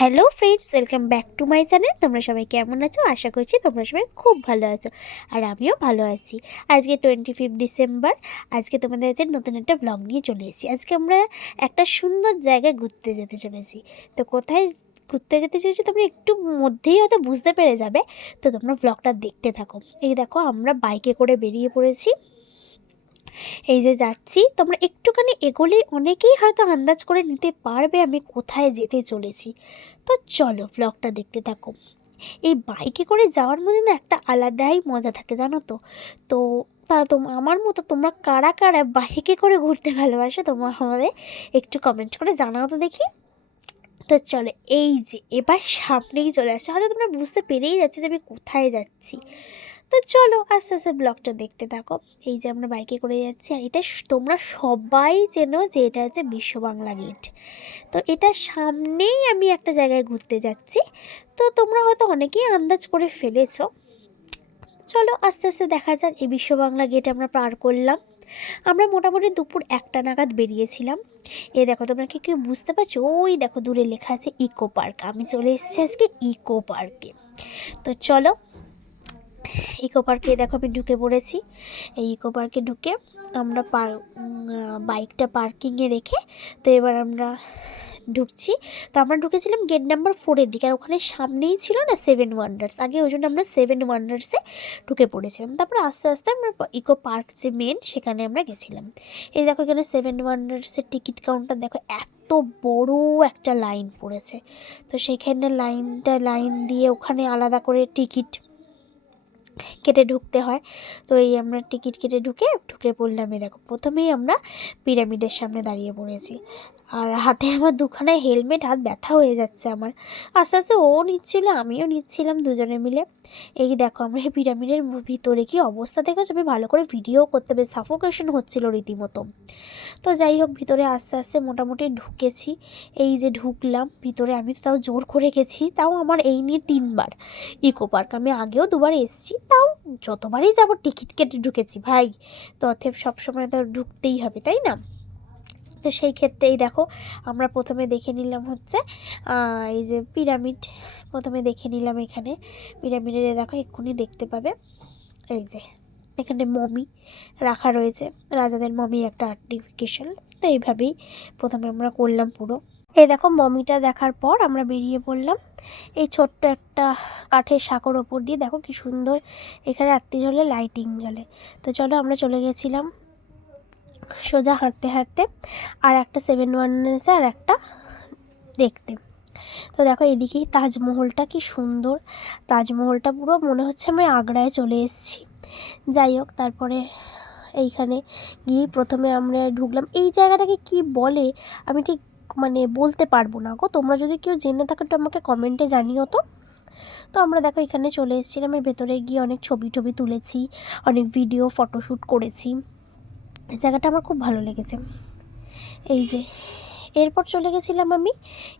Hello friends, welcome back to my channel. তোমরা সবাই কেমন আছো? আশা করছি তোমরা সবাই খুব ভালো আছো, আর আমিও ভালো আছি। আজকে 25 ডিসেম্বর। আজকে তোমাদের কাছে নতুন একটা ব্লগ নিয়ে চলে এসেছি। আজকে আমরা একটা সুন্দর জায়গায় ঘুরতে যেতে চলেছি। তো কোথায় ঘুরতে যেতে চলেছি তোমরা একটু মধ্যেই হয়তো বুঝতে পেরে যাবে। তো তোমরা ব্লগটা দেখতে থাকো। এই দেখো, আমরা বাইকে করে বেরিয়ে পড়েছি। এই যে যাচ্ছি, তোমরা একটুখানি এগোলেই অনেকেই হয়তো আন্দাজ করে নিতে পারবে আমি কোথায় যেতে চলেছি। তো চলো ব্লগটা দেখতে থাকো। এই বাইকে করে যাওয়ার মধ্যে না একটা আলাদাই মজা থাকে, জানো তো। তো আমার মতো তোমরা কারা কারা বাইকে করে ঘুরতে ভালোবাসো, তোমরা আমাদের একটু কমেন্ট করে জানাও তো দেখি। তো চলো, এই যে এবার সামনেই চলে আসছে, হয়তো তোমরা বুঝতে পেরেই যাচ্ছ যে আমি কোথায় যাচ্ছি। তো চলো আস্তে আস্তে ব্লগটা দেখতে থাকো। এই যে আমরা বাইকে করে যাচ্ছি, আর এটা তোমরা সবাই চেনো যে এটা হচ্ছে বিশ্ব বাংলা গেট। তো এটা সামনেই আমি একটা জায়গায় ঘুরতে যাচ্ছি। তো তোমরা হয়তো অনেকেই আন্দাজ করে ফেলেছো। চলো আস্তে আস্তে দেখা যাক। এই বিশ্ব বাংলা গেট আমরা পার করলাম। আমরা মোটামুটি দুপুর 1টা নাগাদ বেরিয়েছিলাম। এ দেখো, তোমরা কি কেউ বুঝতে পারছো? ওই দেখো দূরে লেখা আছে ইকো পার্ক। আমি চলে এসেছি আজকে ইকো পার্কে। তো চলো, ইকো পার্কে দেখো আমি ঢুকে পড়েছি। এই ইকো পার্কে ঢুকে আমরা বাইকটা পার্কিংয়ে রেখে তো এবার আমরা ঢুকছি। তো আমরা ঢুকেছিলাম গেট নাম্বার 4-এর দিকে, আর ওখানে সামনেই ছিল না 7 ওয়ান্ডার্স। আগে ওই জন্য আমরা 7 ওয়ান্ডার্সে ঢুকে পড়েছিলাম। তারপর আস্তে আস্তে আমরা ইকো পার্ক যে মেন সেখানে আমরা গেছিলাম। এই দেখো, এখানে 7 ওয়ান্ডার্সের টিকিট কাউন্টার দেখো, এত বড় একটা লাইন পড়েছে। তো সেখানে লাইন দিয়ে ওখানে আলাদা করে টিকিট কেটে ঢুকতে হয়। তো এই আমরা টিকিট কেটে ঢুকে পড়লাম। এই দেখো, প্রথমেই আমরা পিরামিডের সামনে দাঁড়িয়ে পড়েছি, আর হাতে আমার দুখানা হেলমেট, হাত ব্যথা হয়ে যাচ্ছে আমার। আস্তে আস্তে ও নিচ্ছিল, আমিও নিচ্ছিলাম, দুজনে মিলে। এই দেখো, আমরা এই পিরামিডের ভিতরে কি অবস্থা দেখেছো? আমি ভালো করে ভিডিও করতে হবে, সাফোকেশন হচ্ছিল রীতিমতো। তো যাই হোক, ভিতরে আস্তে আস্তে মোটামুটি ঢুকেছি। এই যে ঢুকলাম ভিতরে, আমি তো তাও জোর করে গেছি, তাও আমার এই নিয়ে 3বার ইকো পার্ক। আমি আগেও 2বার এসেছি, তাও যতবারই যাব টিকিট কেটে ঢুকেছি ভাই। তো অতএব সবসময় তো ঢুকতেই হবে, তাই না? তো সেই ক্ষেত্রেই দেখো, আমরা প্রথমে দেখে নিলাম হচ্ছে এই যে পিরামিড। প্রথমে দেখে নিলাম এখানে পিরামিডের, দেখো এক্ষুনি দেখতে পাবে এই যে এখানে মমি রাখা রয়েছে, রাজাদের মমি, একটা আর্টিফিশিয়াল। তো এইভাবেই প্রথমে আমরা করলাম পুরো। এই দেখো, মমিটা দেখার পর আমরা বেরিয়ে পড়লাম এই ছোট্ট একটা কাঠের সাঁকোর ওপর দিয়ে। দেখো কি সুন্দর এখানে রাত্রি হলে লাইটিং জ্বলে। তো চলো, আমরা চলে গেছিলাম সোজা হাঁটতে হাঁটতে আর একটা 7 ওয়ান্ডার্সে আর একটা দেখতে। তো দেখো, এদিকেই তাজমহলটা, কি সুন্দর তাজমহলটা, পুরো মনে হচ্ছে আমি আগ্রায় চলে এসেছি। যাই হোক, তারপরে এইখানে গিয়ে প্রথমে আমরা ঢুকলাম। এই জায়গাটাকে কি বলে আমি ঠিক বলতে পারবো না গো। তোমরা যদি কেউ জেনে থাকো তো আমাকে কমেন্টে জানিও তো। তো আমরা দেখো এখানে চলে এসেছিলাম, এর ভেতরে গিয়ে অনেক ছবি তুলেছি, অনেক ভিডিও ফটোশ্যুট করেছি। এই জায়গাটা আমার খুব ভালো লেগেছে। এই যে এরপর চলে গেছিলাম আমি,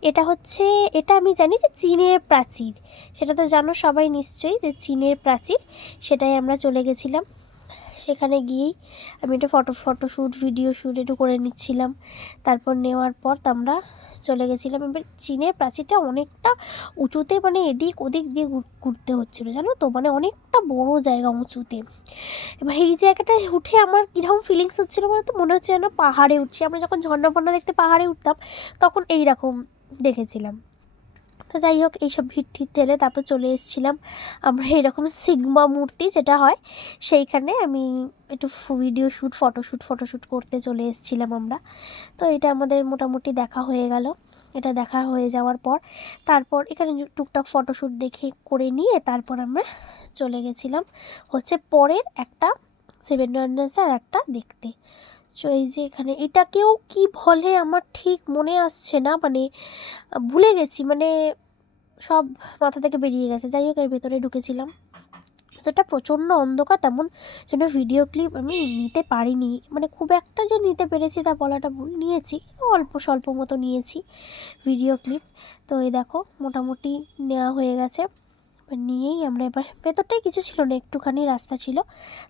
এটা আমি জানি যে চীনের প্রাচীর। সেটা তো জানো সবাই নিশ্চয়ই যে চীনের প্রাচীর। সেটাই আমরা চলে গেছিলাম। সেখানে গিয়েই আমি একটা ফটোশ্যুট ভিডিও শ্যুট একটু করে নিচ্ছিলাম। তারপর নেওয়ার পর আমরা চলে গেছিলাম। এবার চীনের প্রাচীরটা অনেকটা উঁচুতে, এদিক ওদিক দিয়ে ঘুরতে হচ্ছিলো, জানো তো, অনেকটা বড় জায়গা উঁচুতে। এবার এই জায়গাটায় উঠে আমার কীরকম ফিলিংস হচ্ছিলো বলতো, মনে হচ্ছে যেন পাহাড়ে উঠছি। আমরা যখন ঝর্ণা ফর্ণা দেখতে পাহাড়ে উঠতাম তখন এইরকম দেখেছিলাম। তো যাই হোক, এইসব ভিড় ঠেলে তারপর চলে এসেছিলাম আমরা এরকম সিগমা মূর্তি যেটা হয় সেইখানে। আমি একটু ভিডিও শ্যুট ফটোশ্যুট করতে চলে এসেছিলাম আমরা। তো এটা আমাদের মোটামুটি দেখা হয়ে গেল। এটা দেখা হয়ে যাওয়ার পর তারপর এখানে টুকটাক ফটোশ্যুট করে নিয়ে তারপর আমরা চলে গেছিলাম হচ্ছে পরের একটা 7 ওয়ান্ডার্স আর একটা দেখতে। তো এই যে এখানে এটাকেও কি বলে আমার ঠিক মনে আসছে না, ভুলে গেছি, সব মাথা থেকে বেরিয়ে গেছে। যাই হোক, এর ভেতরে ঢুকেছিলাম। ভেতরটা প্রচণ্ড অন্ধকার, তেমন যেন ভিডিও ক্লিপ আমি নিতে পারিনি, খুব একটা যে নিতে পেরেছি তা বলাটা ভুল, নিয়েছি অল্প স্বল্প মতো নিয়েছি ভিডিও ক্লিপ। তো এই দেখো মোটামুটি নেওয়া হয়ে গেছে। নিয়েই আমরা এবার, ভেতরটাই কিছু ছিল না, একটুখানি রাস্তা ছিল।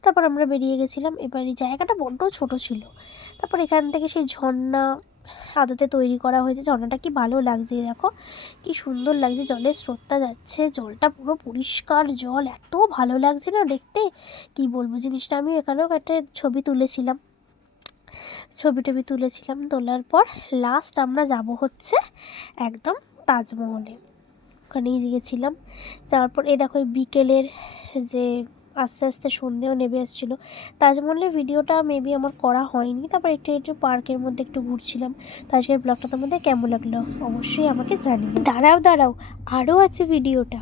তারপর আমরা বেরিয়ে গেছিলাম। এবার এই জায়গাটা বড্ড ছোট ছিল। তারপর এখান থেকে সেই ঝর্ণা আদতে তৈরি করা হয়েছে। ঝর্ণাটা কি ভালো লাগছে, দেখো কি সুন্দর লাগছে, জলের স্রোতটা যাচ্ছে, জলটা পুরো পরিষ্কার জল, এত ভালো লাগছে না দেখতে, কি বলবো জিনিসটা। আমি এখানেও একটা ছবি তুলেছিলাম, ছবি তুলেছিলাম। তোলার পর লাস্ট আমরা যাব হচ্ছে একদম তাজমহলে, ওখানেই গিয়েছিলাম। যাওয়ার পর এই দেখো বিকেলের যে আস্তে আস্তে সন্ধেও নেমে এসেছিলো। তাজমহলের ভিডিওটা মেবি আমার করা হয়নি। তারপর একটু পার্কের মধ্যে একটু ঘুরছিলাম। তো আজকের ব্লগটা তোমাদের কেমন লাগলো অবশ্যই আমাকে জানিও। দাঁড়াও আরও আছে ভিডিওটা।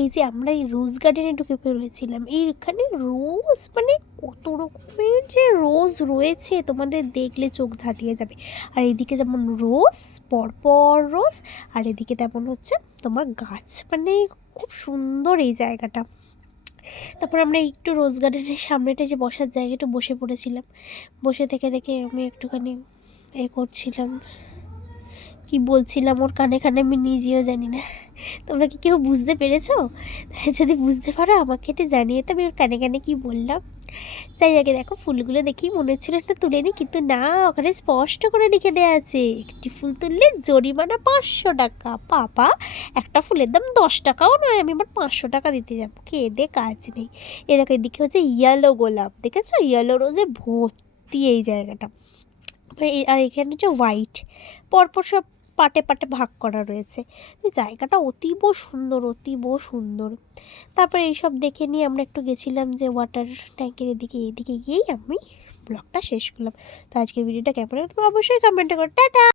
এই যে আমরা এই রোজ গার্ডেনে ঢুকে পড়েছিলাম, এইখানে রোজ মানে কত রকমের যে রোজ রয়েছে, তোমাদের দেখলে চোখ ধাঁধিয়ে যাবে। আর এদিকে যেমন রোজ, পরপর রোজ, আর এদিকে তেমন হচ্ছে তোমার গাছ, মানে খুব সুন্দর এই জায়গাটা। তারপর আমরা একটু রোজ গার্ডেনের সামনেটা যে বসার জায়গাটা বসে পড়েছিলাম। বসে থেকে আমি একটুখানি করছিলাম, কি বলছিলাম ওর কানে কানে আমি নিজেও জানি না। তোমরা কি কেউ বুঝতে পেরেছো? যদি বুঝতে পারো আমাকে একটু জানিয়ে তো আমি ওর কানে কানে কী বললাম। যাই আগে দেখো ফুলগুলো দেখি মনে হচ্ছিলো একটা তুলে নিই, কিন্তু না, ওখানে স্পষ্ট করে লিখে দেওয়া আছে একটি ফুল তুললে জরিমানা 500 টাকা। পাপা, একটা ফুলের দাম 10 টাকাও নয়, আমি আবার 500 টাকা দিতে যাবো? খেয়ে দে কাজ নেই। এ দেখো এদিকে হচ্ছে ইয়েলো গোলাপ, দেখেছো ইয়েলো রোজে ভর্তি এই জায়গাটা। আর এখানে হচ্ছে হোয়াইট, পরপর সব পাটে পাটে ভাগ করা রয়েছে। জায়গাটা অতীব সুন্দর। তারপরে এইসব দেখে নিয়ে আমরা একটু গেছিলাম যে ওয়াটার ট্যাঙ্কের এদিকে গিয়েই আমি ব্লগটা শেষ করলাম। তো আজকের ভিডিওটা কেমন লাগলো অবশ্যই কমেন্টে করো। টাটা।